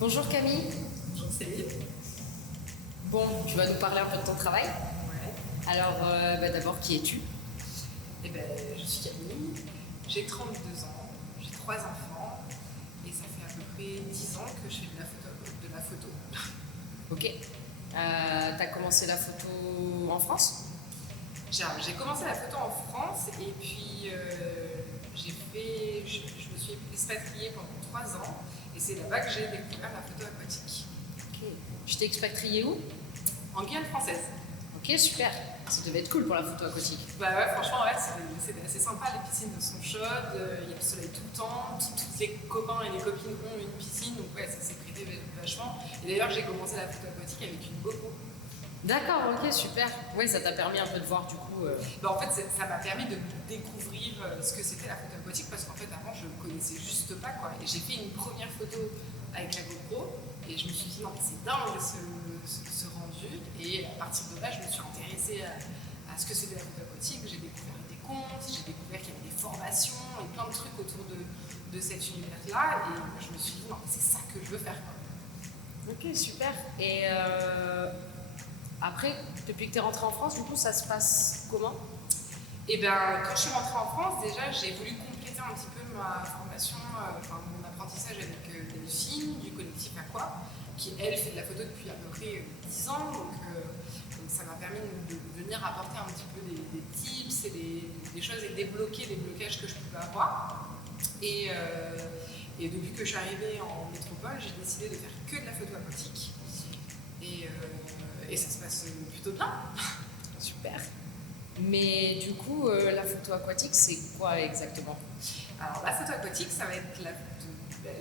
Bonjour Camille. Bonjour Céline. Bon, tu vas nous parler un peu de ton travail. Ouais. Alors, d'abord, qui es-tu? Eh ben, je suis Camille, j'ai 32 ans, j'ai 3 enfants et ça fait à peu près 10 ans que je fais de la photo. Ok. T'as commencé la photo en France? J'ai commencé la photo en France et puis je me suis expatriée pendant 3 ans et c'est là-bas que j'ai découvert la photo aquatique. Ok. Tu t'es expatriée où? En Guyane française. Ok, super. Ça devait être cool pour la photo aquatique. Bah ouais, franchement, ouais, c'est assez sympa. Les piscines sont chaudes, il y a le soleil tout le temps. Tous les copains et les copines ont une piscine, donc ouais, ça s'est prêté vachement. Et d'ailleurs, j'ai commencé la photo aquatique avec une GoPro. D'accord, ok, super. Ouais, ça t'a permis un peu de voir du coup. Bah, en fait, ça m'a permis de découvrir ce que c'était la photo aquatique parce qu'en fait, avant, je ne connaissais juste pas quoi. Et j'ai fait une première photo avec la GoPro et je me suis dit, non, c'est dingue ce rendu. Et à partir de là, je me suis intéressée à ce que c'était la photo aquatique. J'ai découvert des comptes, j'ai découvert qu'il y avait des formations et plein de trucs autour de cet univers-là. Et je me suis dit, non, c'est ça que je veux faire, quoi. Ok, super. Et après, depuis que t'es rentrée en France, du coup, ça se passe comment? Et bien, quand je suis rentrée en France, déjà, j'ai voulu compléter un petit peu ma formation, mon apprentissage avec Delphine du collectif Aqua, qui elle fait de la photo depuis à peu près 10 ans. Donc ça m'a permis de venir apporter un petit peu des tips et des choses et débloquer les blocages que je pouvais avoir. Et, euh, et depuis que je suis arrivée en métropole, j'ai décidé de faire que de la photo aquatique. Et ça se passe plutôt bien. Super. Mais du coup, la photo aquatique, c'est quoi exactement? Alors la photo aquatique, ça va être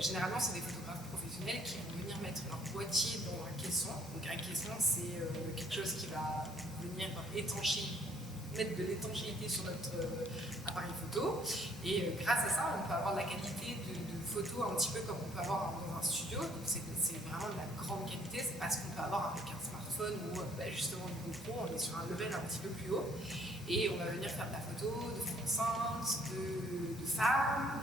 généralement c'est des photographes professionnels qui vont venir mettre leur boîtier dans un caisson. Donc un caisson, c'est quelque chose qui va venir mettre de l'étanchéité sur notre appareil photo. Et grâce à ça, on peut avoir la qualité de photo un petit peu comme on peut avoir dans un studio. Donc c'est vraiment de la grande qualité. C'est pas ce qu'on peut avoir avec un smartphone ou justement du GoPro. On est sur un level un petit peu plus haut. Et on va venir faire de la photo de femmes enceintes, de femmes,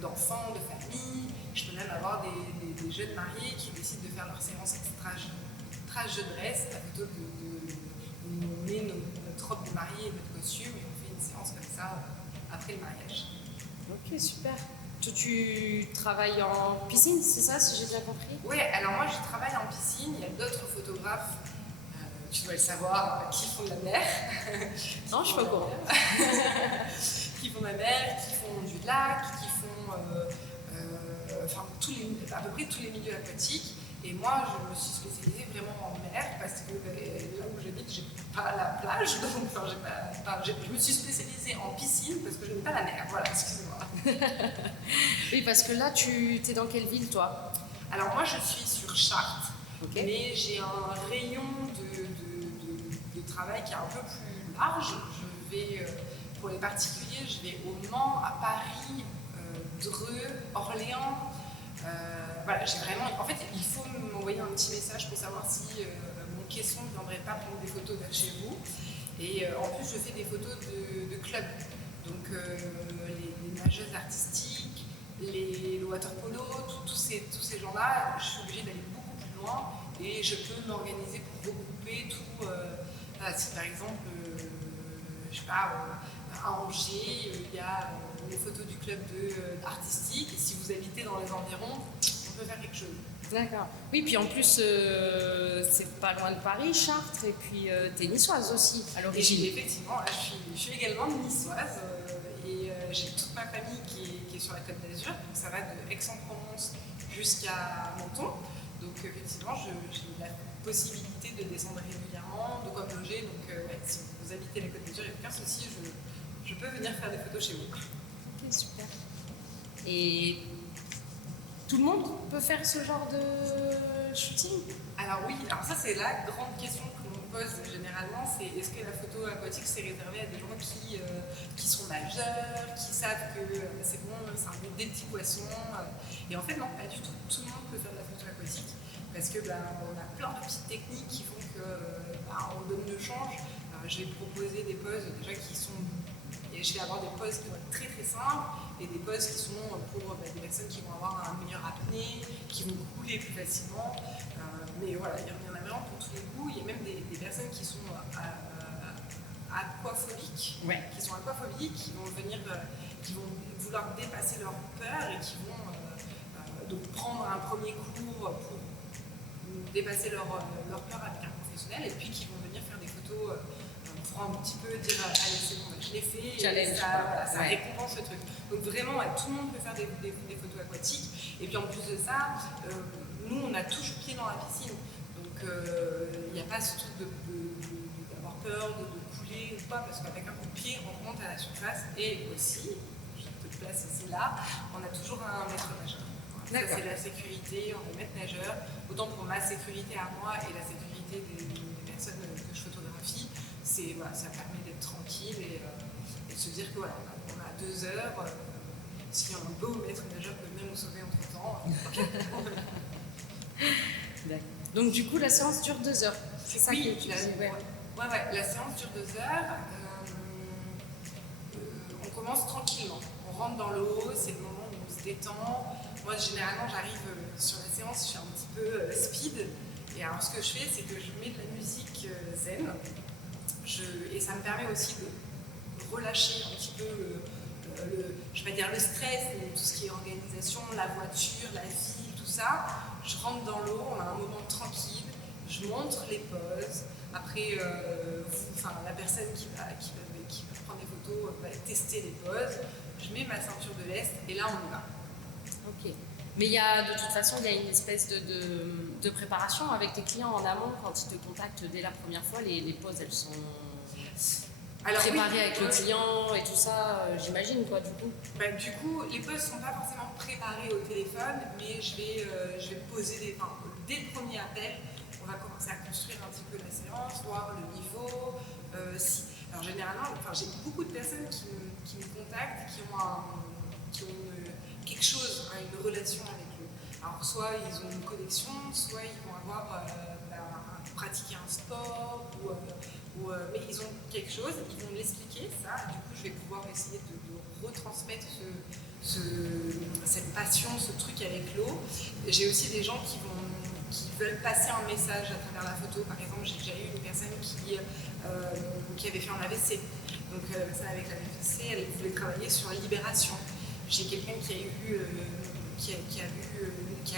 d'enfants, de familles. Je peux même avoir des jeunes mariés qui décident de faire leur séance extra jeunesse, la photo on met notre robe de mariée et notre costume et on fait une séance comme ça après le mariage. Ok, super. Tu travailles en piscine, c'est ça, si j'ai bien compris? Oui, alors moi je travaille en piscine, il y a d'autres photographes, tu dois le savoir, qui font de la mer. Non, je suis pas au courant. Qui font de la mer, qui font du lac, qui font à peu près tous les milieux aquatiques. Et moi, je me suis spécialisée vraiment en mer parce que là où j'habite, j'ai pas la plage, donc je me suis spécialisée en piscine parce que je n'aime pas la mer. Voilà, excusez-moi. Oui, parce que là, tu t'es dans quelle ville, toi? Alors moi, je suis sur Chartres, Ok. mais j'ai un rayon de travail qui est un peu plus large. Je vais, pour les particuliers, je vais au Mans, à Paris, Dreux, Orléans. Voilà, j'ai vraiment. En fait, il faut m'envoyer un petit message pour savoir si mon caisson ne viendrait pas prendre des photos vers chez vous. Et en plus, je fais des photos de clubs. Donc, les nageuses artistiques, le water polo, tous ces gens-là, je suis obligée d'aller beaucoup plus loin et je peux m'organiser pour regrouper tout. Voilà, si par exemple, je sais pas, à Angers, il y a les photos du club artistique, et si vous habitez dans les environs, on peut faire quelque chose. D'accord. Oui, puis en plus, c'est pas loin de Paris, Chartres, et puis t'es niçoise aussi, à Et l'origine. effectivement, là, je suis également niçoise et j'ai toute ma famille qui est sur la Côte d'Azur, donc ça va de Aix-en-Provence jusqu'à Menton. Donc effectivement, j'ai la possibilité de descendre régulièrement, de quoi me loger. Donc ouais, si vous habitez la Côte d'Azur, il n'y a aucun souci, je peux venir faire des photos chez vous. Ok, super. Et tout le monde peut faire ce genre de shooting? Alors oui, alors ça c'est la grande question que l'on pose généralement, c'est est-ce que la photo aquatique c'est réservé à des gens qui sont majeurs, qui savent que c'est bon, c'est un but des petits poissons. Et en fait non, pas du tout. Tout le monde peut faire de la photo aquatique parce que on a plein de petites techniques qui font que on donne le change. Je vais proposer des poses déjà qui sont Et je vais avoir des poses qui vont être très très simples et des poses qui sont pour des personnes qui vont avoir un meilleur apnée, qui vont couler plus facilement. Mais voilà, il y en a vraiment pour tous les goûts. Il y a même des personnes qui sont aquaphobiques, qui vont venir, qui vont vouloir dépasser leur peur et qui vont donc prendre un premier cours pour dépasser leur peur avec un professionnel et puis qui vont venir faire des photos pour un petit peu dire allez c'est bon, je l'ai fait challenge, et ça récompense le truc. Donc vraiment tout le monde peut faire des photos aquatiques et puis en plus de ça nous on a toujours pied dans la piscine donc il n'y a pas ce truc d'avoir peur de couler ou pas parce qu'avec un coup de pied on remonte à la surface et aussi je te place ici là on a toujours un maître nageur. Ça, c'est la sécurité, on est maître nageur, autant pour ma sécurité à moi et la sécurité des personnes que je photographie, ça permet d'être tranquille et de se dire que voilà, on a 2 heures, si un beau maître nageur peut venir nous sauver entre temps. Donc du coup la séance dure 2 heures. C'est ça que tu dis. La séance dure 2 heures. On commence tranquillement, on rentre dans l'eau, c'est le moment où on se détend. Moi, généralement, j'arrive sur la séance, je suis un petit peu speed. Et alors, ce que je fais, c'est que je mets de la musique zen. Et ça me permet aussi de relâcher un petit peu je vais pas dire le stress, mais tout ce qui est organisation, la voiture, la ville, tout ça. Je rentre dans l'eau, on a un moment tranquille, je montre les poses. Après, la personne qui va prendre des photos va tester les poses. Je mets ma ceinture de lest et là, on y va. Ok. Mais de toute façon, il y a une espèce de préparation avec tes clients en amont quand ils te contactent dès la première fois. Les poses, elles sont préparées avec le client et tout ça, j'imagine, quoi, du coup. Du coup, les poses ne sont pas forcément préparées au téléphone, mais je vais poser dès le premier appel, on va commencer à construire un petit peu la séance, voir le niveau. Alors généralement, j'ai beaucoup de personnes qui me contactent, qui ont quelque chose, une relation avec eux. Alors soit ils ont une connexion, soit ils vont avoir pratiqué un sport, mais ils ont quelque chose, ils vont me l'expliquer, ça, du coup je vais pouvoir essayer de retransmettre cette passion, ce truc avec l'eau. J'ai aussi des gens qui veulent passer un message à travers la photo. Par exemple, j'ai déjà eu une personne qui avait fait un AVC. Donc ça, avec l'AVC, elle voulait travailler sur la libération. J'ai quelqu'un qui a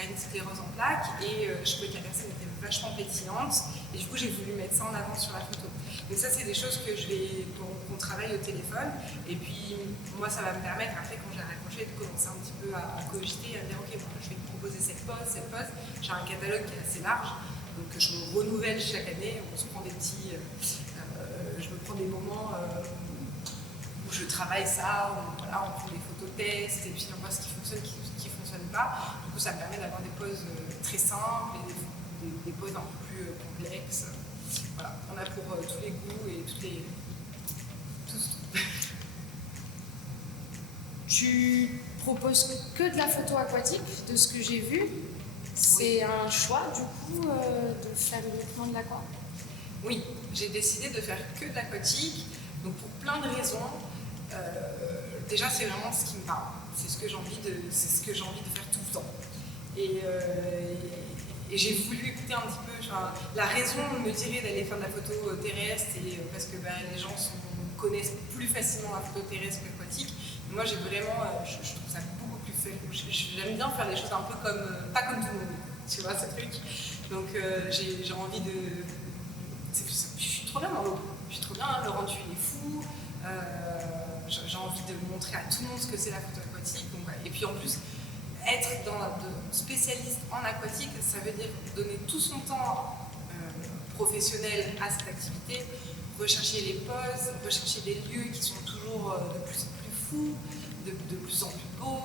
une sclérose en plaques et je trouvais que la personne était vachement pétillante et du coup j'ai voulu mettre ça en avant sur la photo. Donc ça c'est des choses qu'on travaille au téléphone et puis moi ça va me permettre après quand j'ai raccroché de commencer un petit peu à cogiter, à me dire ok moi, je vais te proposer cette pose. J'ai un catalogue qui est assez large donc je me renouvelle chaque année, on se prend des petits, je me prends des moments où je travaille ça, on prend des photos tests et puis on voit ce qui fonctionne, qui ne fonctionne pas. Du coup, ça me permet d'avoir des poses très simples et des poses un peu plus complexes. Voilà, on a pour tous les goûts et tous. Tu proposes que de la photo aquatique, de ce que j'ai vu. C'est un choix, du coup, de faire uniquement de l'aqua? Oui, j'ai décidé de faire que de l'aquatique, donc pour plein de raisons. Déjà, c'est vraiment ce qui me parle. C'est ce que j'ai envie de faire tout le temps. Et j'ai voulu écouter un petit peu. La raison me dirait d'aller faire de la photo terrestre, parce que les gens connaissent plus facilement la photo terrestre que l'aquatique. Moi, j'ai vraiment, je trouve ça beaucoup plus fun. J'aime bien faire les choses un peu pas comme tout le monde. Tu vois ce truc. Donc, j'ai envie de. Je suis trop bien dans l'eau. Je suis trop bien. Le rendu il est fou. J'ai envie de montrer à tout le monde ce que c'est la photo aquatique. Donc, et puis en plus, être spécialiste en aquatique, ça veut dire donner tout son temps professionnel à cette activité, rechercher les poses, rechercher des lieux qui sont toujours de plus en plus fous, de plus en plus beaux,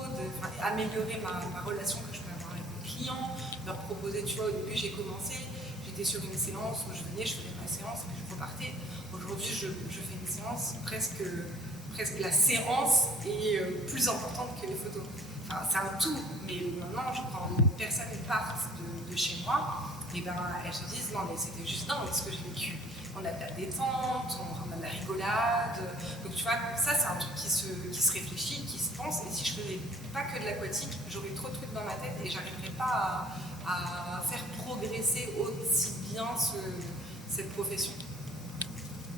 améliorer ma relation que je peux avoir avec mes clients, leur proposer, tu vois, au début j'ai commencé, j'étais sur une séance où je venais, je faisais ma séance et puis je repartais. Aujourd'hui, je fais une séance presque la séance est plus importante que les photos. Enfin, c'est un tout, mais maintenant, quand les personnes partent de chez moi, et elles se disent non, mais c'était juste dingue ce que j'ai vécu. On a de la détente, on a de la rigolade. Donc, tu vois, ça c'est un truc qui se réfléchit, qui se pense, et si je faisais pas que de l'aquatique, j'aurais trop de trucs dans ma tête et j'arriverais pas à faire progresser aussi bien cette profession.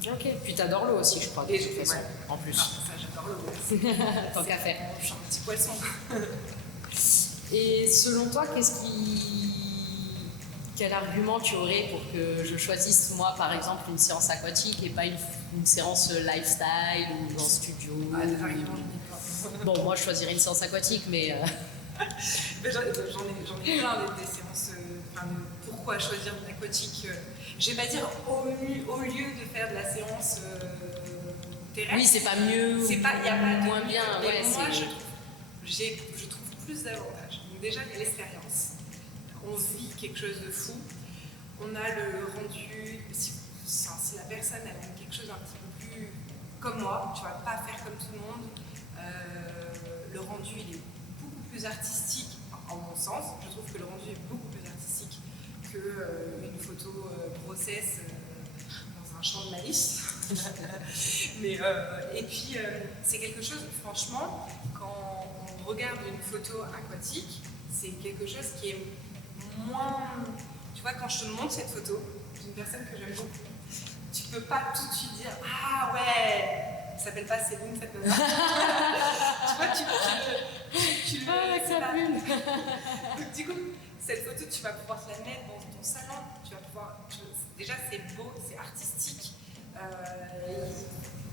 Ok, puis t'adores l'eau aussi, je crois, de toute façon, en plus. Ah, ça, j'adore l'eau. Tant qu'à faire. Je suis un petit poisson. Et selon toi, quel argument tu aurais pour que je choisisse, moi, par exemple, une séance aquatique et pas une séance lifestyle ou en studio? Ah, des arguments, j'en ai plein. Bon, moi, je choisirais une séance aquatique, mais... J'en ai plein des séances. Pourquoi choisir une aquatique? Je vais pas dire au lieu de faire de la séance terrestre. Oui, c'est pas mieux, c'est pas, y a pas moins bien. Mais moi, je trouve plus d'avantages. Donc déjà, il y a l'expérience. On vit quelque chose de fou. On a le rendu. Si la personne elle aime quelque chose un petit peu plus comme moi, tu vas pas faire comme tout le monde. Le rendu, il est beaucoup plus artistique, en mon sens. Je trouve que le rendu est beaucoup plus artistique qu'une photo grossesse dans un champ de maïs. Et puis, c'est quelque chose, franchement, quand on regarde une photo aquatique, c'est quelque chose qui est moins... Tu vois, quand je te montre cette photo d'une personne que j'aime beaucoup, tu peux pas tout de suite dire « Ah ouais, elle s'appelle pas Céline, cette nana. » Tu vois, tu le... Ah, c'est pas... Céline. Donc du coup, cette photo, tu vas pouvoir te la mettre dans ton salon. Tu vas pouvoir... Déjà, c'est beau, c'est artistique.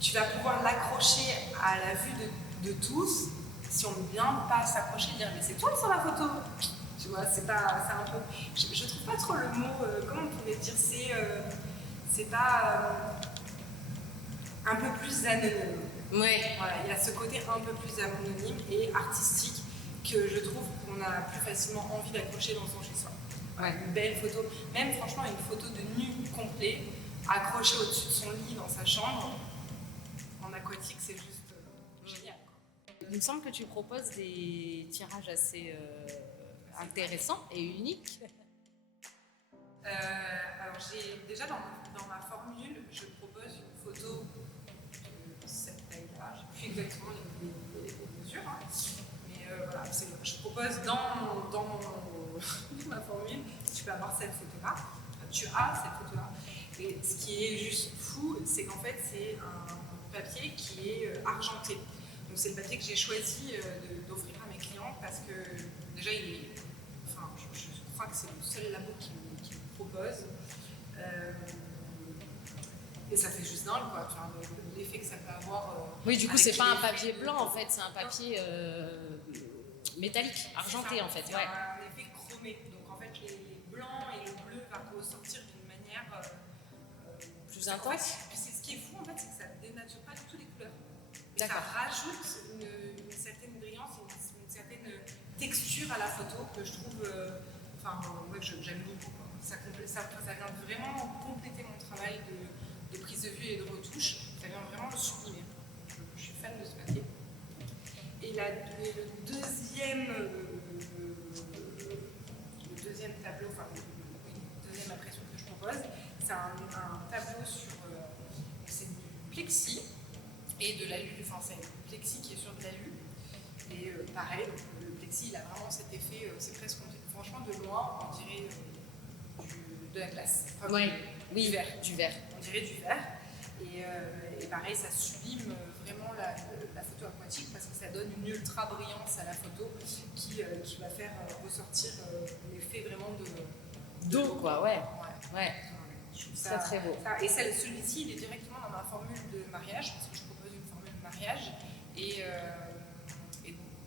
Tu vas pouvoir l'accrocher à la vue de tous. Si on ne vient pas s'accrocher et dire « Mais c'est toi sur la photo !» Tu vois, c'est un peu... Je trouve pas trop le mot... comment on pourrait dire? C'est pas... un peu plus anonyme. Ouais. Voilà, il y a ce côté un peu plus anonyme et artistique que je trouve qu'on a plus facilement envie d'accrocher dans son chez-soi. Ouais. Une belle photo, même franchement une photo de nu complet, accrochée au-dessus de son lit dans sa chambre, en aquatique, c'est juste génial. Il me semble que tu proposes des tirages assez intéressants et uniques. Alors j'ai déjà dans ma formule, je propose une photo de cette taille-là. Je sais plus exactement les mesures, hein. Mais voilà, je propose dans ma formule, tu peux avoir cette photo-là, tu as cette photo-là. Et ce qui est juste fou, c'est qu'en fait c'est un papier qui est argenté. Donc c'est le papier que j'ai choisi d'offrir à mes clients parce que déjà je crois que c'est le seul labo qui me propose. Et ça fait juste dingue, quoi. Enfin, l'effet que ça peut avoir. Oui, du coup, c'est pas un papier blanc, en fait, c'est un papier métallique, argenté, en fait. C'est un effet chromé. Donc, en fait, les blancs et le bleu vont ressortir d'une manière plus intense. En fait, puis ce qui est fou, en fait, c'est que ça ne dénature pas du tout les couleurs. Ça rajoute une certaine brillance, une certaine texture à la photo que je trouve. Moi, j'aime beaucoup. Ça vient vraiment compléter mon travail de prise de vue et de retouche. Ça vient vraiment le sublimer. Je suis fan de ce papier. Et le deuxième tableau, la deuxième impression que je propose, c'est un tableau sur c'est du plexi et de l'alu. Enfin, c'est un plexi qui est sur de l'alu. Et pareil, le plexi, il a vraiment cet effet, c'est presque, franchement, de loin, on dirait de la glace. Enfin, oui, du verre. On dirait du verre. Et pareil, ça sublime vraiment la photo aquatique parce que ça donne une ultra brillance à la photo qui va faire ressortir l'effet vraiment d'eau, quoi, ouais. Je trouve ça très beau. Et celui-ci, il est directement dans ma formule de mariage parce que je propose une formule de mariage. Et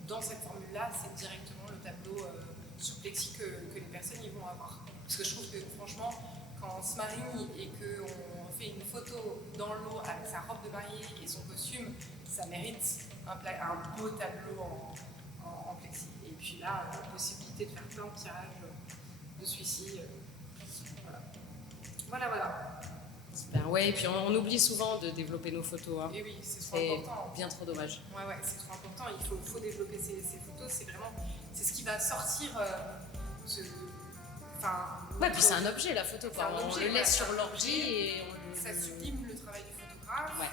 dans cette formule-là, c'est directement le tableau sur plexi que les personnes y vont avoir. Parce que je trouve que franchement, quand on se marie et qu'on fait une photo dans l'eau avec sa robe de mariée et son costume, ça mérite un beau tableau en plexi. Et puis là, la possibilité de faire plein de tirages de celui-ci. Voilà. Super. Ouais, et puis on oublie souvent de développer nos photos. Hein. Et oui, c'est trop important. Bien trop dommage. Ouais, c'est trop important. Il faut développer ces photos. C'est ce qui va sortir puis c'est un objet, la photo. On le laisse sur l'ordi et ça sublime le travail du photographe. Ouais.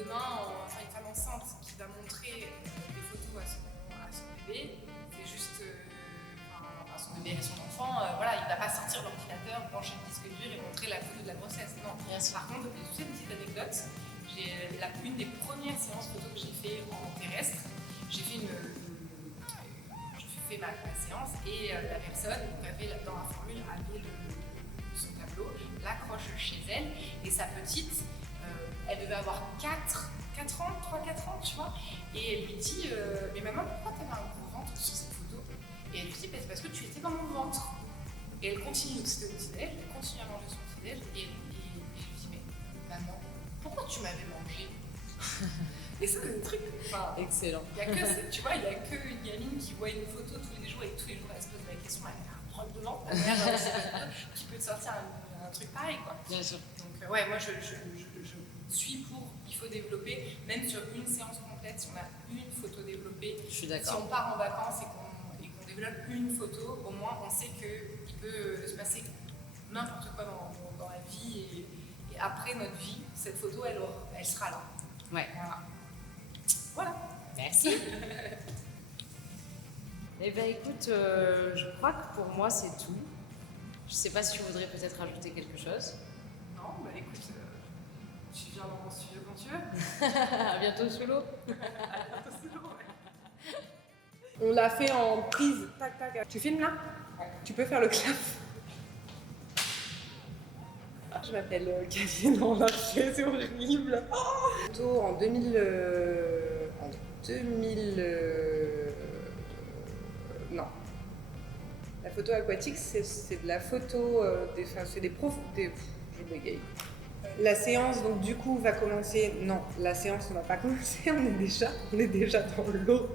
De enfin une femme enceinte qui va montrer des photos à son bébé, c'est juste à son bébé et à son enfant, voilà, il ne va pas sortir l'ordinateur, brancher le disque dur et montrer la photo de la grossesse. Non. Par contre, je sais une petite anecdote, une des premières séances photo que j'ai fait en terrestre, j'ai fait ma séance et la personne avait dans la formule avait son tableau, l'accroche chez elle et sa petite, elle devait avoir 4 ans, 3-4 ans, tu vois, et elle lui dit mais maman, pourquoi tu avais un gros ventre sur cette photo? Et elle lui dit c'est parce que tu étais dans mon ventre. Et elle continue, c'était au petit-déj, elle continue à manger son petit-déj et je lui dis mais maman, pourquoi tu m'avais mangé? Et ça, c'est un truc. Enfin, excellent. Il y a que, tu vois, il y a qu'une gamine qui voit une photo tous les jours et tous les jours elle se pose la question, elle a un problème de ventre, qui peut te sortir un truc pareil, quoi. Bien sûr. Donc, ouais, moi je suis pour, il faut développer, même sur une séance complète, si on a une photo développée, je suis d'accord. Si on part en vacances et qu'on développe une photo, au moins on sait qu'il peut se passer n'importe quoi dans la vie et après notre vie, cette photo, elle sera là. Ouais. Voilà. Merci. Eh bien, écoute, je crois que pour moi, c'est tout. Je ne sais pas si tu voudrais peut-être ajouter quelque chose. Non, bah écoute, tu viens dans mon studio quand tu veux. À bientôt sous l'eau. À bientôt sous l'eau, ouais. On l'a fait en prise. Tac, tac. Tu filmes là? Tu peux faire le clap. Je m'appelle Catherine Larcher, c'est horrible. Photo en 2000. Non. La photo aquatique, c'est de la photo. C'est des profs. Je bégaye. La séance, donc du coup, va commencer. Non, la séance ne va pas commencer. On est déjà dans l'eau.